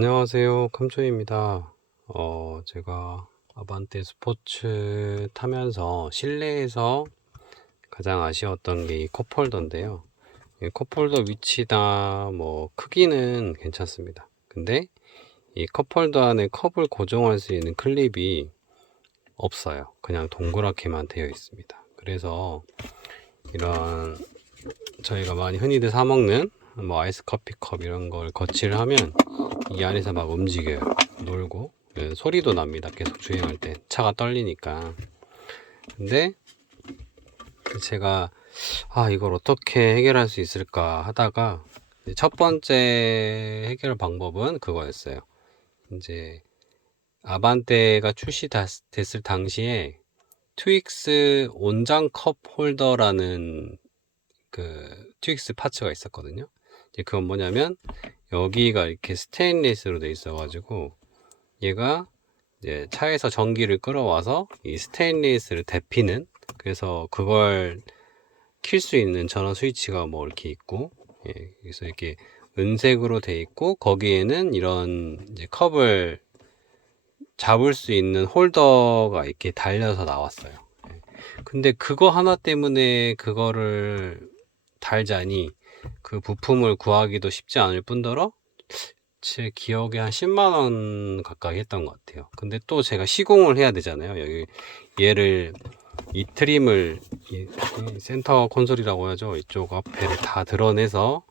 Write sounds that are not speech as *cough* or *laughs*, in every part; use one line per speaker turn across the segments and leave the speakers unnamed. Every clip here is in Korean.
안녕하세요. 캄초입니다. 어, 제가 아반떼 스포츠 타면서 실내에서 가장 아쉬웠던 게 이 컵홀더인데요. 이 컵홀더 위치나 뭐 크기는 괜찮습니다. 근데 이 컵홀더 안에 컵을 고정할 수 있는 클립이 없어요. 그냥 동그랗게만 되어 있습니다. 그래서 이런 저희가 많이 흔히들 사 먹는 뭐 아이스 커피 컵 이런 걸 거치를 하면 이 안에서 막 움직여요. 놀고 예, 소리도 납니다. 계속 주행할 때 차가 떨리니까. 근데 제가 아 이걸 어떻게 해결할 수 있을까 하다가 첫 번째 해결 방법은 그거였어요. 이제 아반떼가 출시됐을 당시에 트윅스 온장 컵 홀더라는 그 트윅스 파츠가 있었거든요. 그건 뭐냐면 여기가 이렇게 스테인리스로 돼 있어가지고 얘가 이제 차에서 전기를 끌어와서 이 스테인리스를 데피는 그래서 그걸 킬 수 있는 전원 스위치가 뭐 이렇게 있고 예, 그래서 이렇게 은색으로 돼 있고 거기에는 이런 이제 컵을 잡을 수 있는 홀더가 이렇게 달려서 나왔어요. 예. 근데 그거 하나 때문에 그거를 달자니 그 부품을 구하기도 쉽지 않을 뿐더러 제 기억에 한 10만 원 가까이 했던 것 같아요. 근데 또 제가 시공을 해야 되잖아요. 여기 얘를 이 트림을 이, 이 센터 콘솔이라고 하죠. 이쪽 앞에를 다 드러내서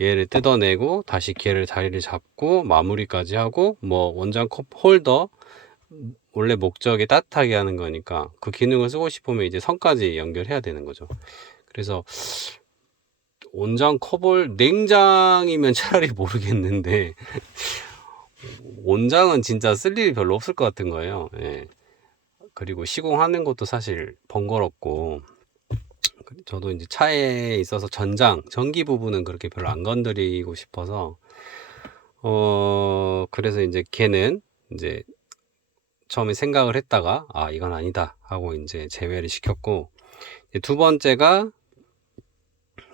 얘를 뜯어내고 다시 걔를 자리를 잡고 마무리까지 하고 뭐 원장 컵 홀더 원래 목적이 따뜻하게 하는 거니까 그 기능을 쓰고 싶으면 이제 선까지 연결해야 되는 거죠. 그래서 온장 컵을 냉장이면 차라리 *laughs* 모르겠는데 온장은 진짜 쓸 일이 별로 없을 것 같은 거예요. 예. 그리고 시공하는 것도 사실 번거롭고 저도 이제 차에 있어서 전장 전기 부분은 그렇게 별로 안 건드리고 싶어서 어 그래서 이제 걔는 이제 처음에 생각을 했다가 아 이건 아니다 하고 이제 제외를 시켰고 두 번째가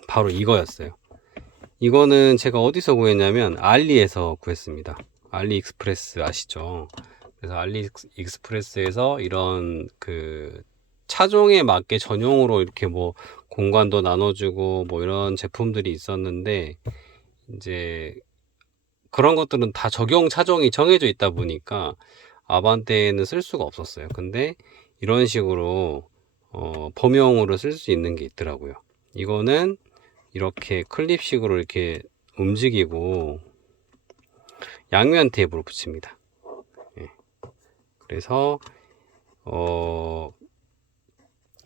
바로 이거였어요. 이거는 제가 어디서 구했냐면 알리에서 구했습니다. 알리익스프레스 아시죠? 그래서 알리익스프레스에서 이런 그 차종에 맞게 전용으로 이렇게 뭐 공간도 나눠주고 뭐 이런 제품들이 있었는데 이제 그런 것들은 다 적용 차종이 정해져 있다 보니까 아반떼에는 쓸 수가 없었어요. 근데 이런 식으로 어, 범용으로 쓸 수 있는 게 있더라고요. 이거는 이렇게 클립식으로 이렇게 움직이고 양면 테이프로 붙입니다. 예. 그래서 어,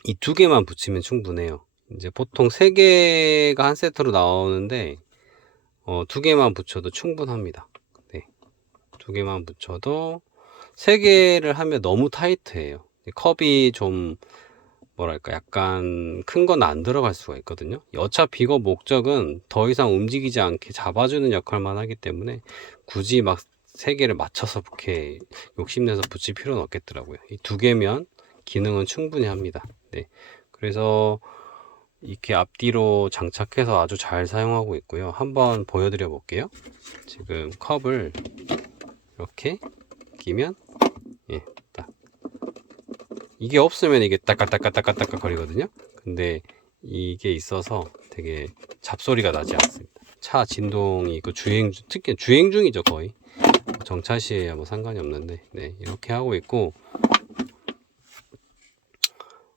이 두 개만 붙이면 충분해요. 이제 보통 세 개가 한 세트로 나오는데 어, 두 개만 붙여도 충분합니다. 네. 두 개만 붙여도 세 개를 하면 너무 타이트해요. 컵이 좀 뭐랄까 약간 큰 건 안 들어갈 수가 있거든요. 어차피 이거 목적은 더 이상 움직이지 않게 잡아주는 역할만 하기 때문에 굳이 막 세 개를 맞춰서 이렇게 욕심내서 붙일 필요는 없겠더라고요. 이 두 개면 기능은 충분히 합니다. 네. 그래서 이렇게 앞뒤로 장착해서 아주 잘 사용하고 있고요. 한번 보여드려 볼게요. 지금 컵을 이렇게 끼면 이게 없으면 이게 따까따까따까따까 거리거든요. 근데 이게 있어서 되게 잡소리가 나지 않습니다. 차 진동이 있고 주행 중- 특히 주행 중이죠 거의 정차 시에야 뭐 상관이 없는데 네 이렇게 하고 있고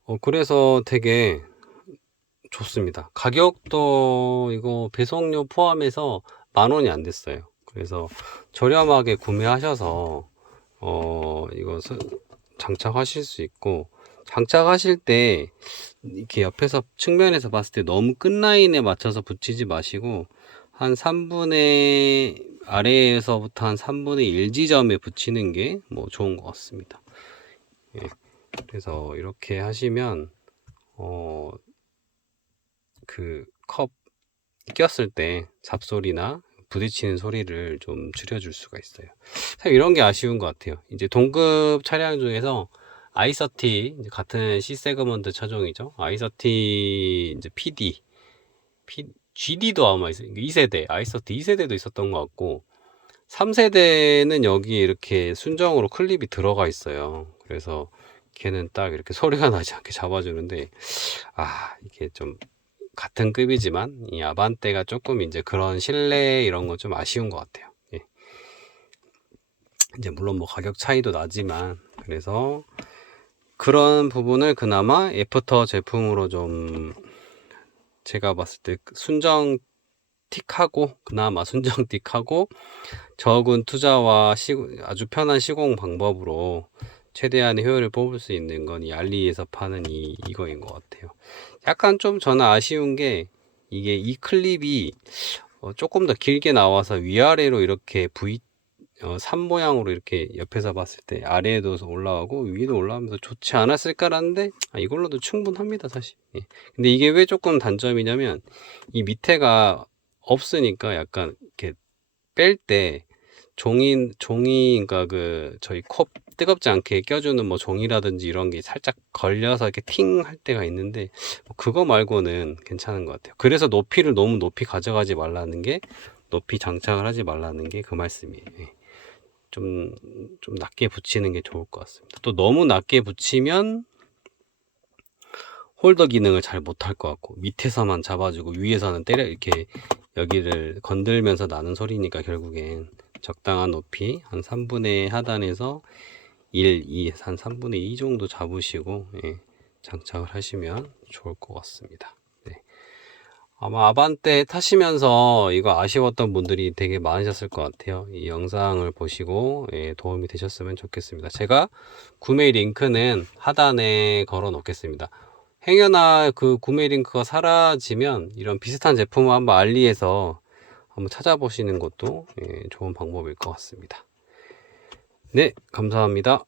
어 그래서 되게 좋습니다. 가격도 이거 배송료 포함해서 만 원이 안 됐어요. 그래서 저렴하게 구매하셔서 어 이거 스- 장착하실 수 있고 장착하실 때 이렇게 옆에서 측면에서 봤을 때 너무 끝라인에 맞춰서 붙이지 마시고 한 3분의 아래에서부터 한 3분의 1 지점에 붙이는 게 뭐 좋은 것 같습니다. 예. 그래서 이렇게 하시면 어 그 컵 꼈을 때 잡소리나 부딪히는 소리를 좀 줄여줄 수가 있어요. 사실 이런 게 아쉬운 것 같아요. 이제 동급 차량 중에서 아이서티 이제 같은 C 세그먼트 차종이죠. 아이서티 이제 PD, P, GD도 아마 있어요. 2세대 아이서티 2세대도 있었던 것 같고 3세대는 여기에 이렇게 순정으로 클립이 들어가 있어요. 그래서 걔는 딱 이렇게 *laughs* 소리가 나지 않게 잡아주는데, 아, 이게 좀 같은 급이지만, 이 아반떼가 조금 이제 그런 실내 이런 거좀 아쉬운 것 같아요. 예. 이제 물론 뭐 가격 차이도 나지만, 그래서 그런 부분을 그나마 애프터 제품으로 좀 제가 봤을 때 순정 틱하고 그나마 순정 *laughs* 틱하고 적은 투자와 시, 아주 편한 시공 방법으로 최대한의 효율을 뽑을 수 있는 건 이 알리에서 파는 이 이거인 것 같아요. 약간 좀 저는 아쉬운 게 이게 이 클립이 어, 조금 더 길게 나와서 위아래로 이렇게 V 어, 산 모양으로 이렇게 옆에서 봤을 때 아래에도 올라가고 위에도 올라가면서 좋지 않았을까라는데 아, 이걸로도 충분합니다 사실. 예. 근데 이게 왜 조금 단점이냐면 이 밑에가 없으니까 약간 이렇게 뺄 때 종이 종이 그러니까 그 저희 컵 뜨겁지 않게 껴주는 뭐 종이라든지 이런 게 살짝 걸려서 이렇게 팅 할 때가 있는데 뭐 그거 말고는 괜찮은 것 같아요. 그래서 높이를 너무 높이 가져가지 말라는 게 높이 장착을 하지 말라는 게 그 말씀이에요. 예. 좀, 좀 낮게 붙이는 게 좋을 것 같습니다. 또 너무 낮게 붙이면 홀더 기능을 잘 못할 것 같고 밑에서만 잡아주고 위에서는 때려 이렇게 여기를 건들면서 나는 소리니까 결국엔 적당한 높이 한 3분의 하단에서 1, 2, 한 3분의 2 정도 잡으시고 예, 장착을 하시면 좋을 것 같습니다. 네. 아마 아반떼 타시면서 이거 아쉬웠던 분들이 되게 많으셨을 것 같아요. 이 영상을 보시고 예, 도움이 되셨으면 좋겠습니다. 제가 구매 링크는 하단에 걸어 놓겠습니다. 행여나 그 구매 링크가 사라지면 이런 비슷한 제품을 한번 알리에서 한번 찾아보시는 것도 예, 좋은 방법일 것 같습니다. 네, 감사합니다.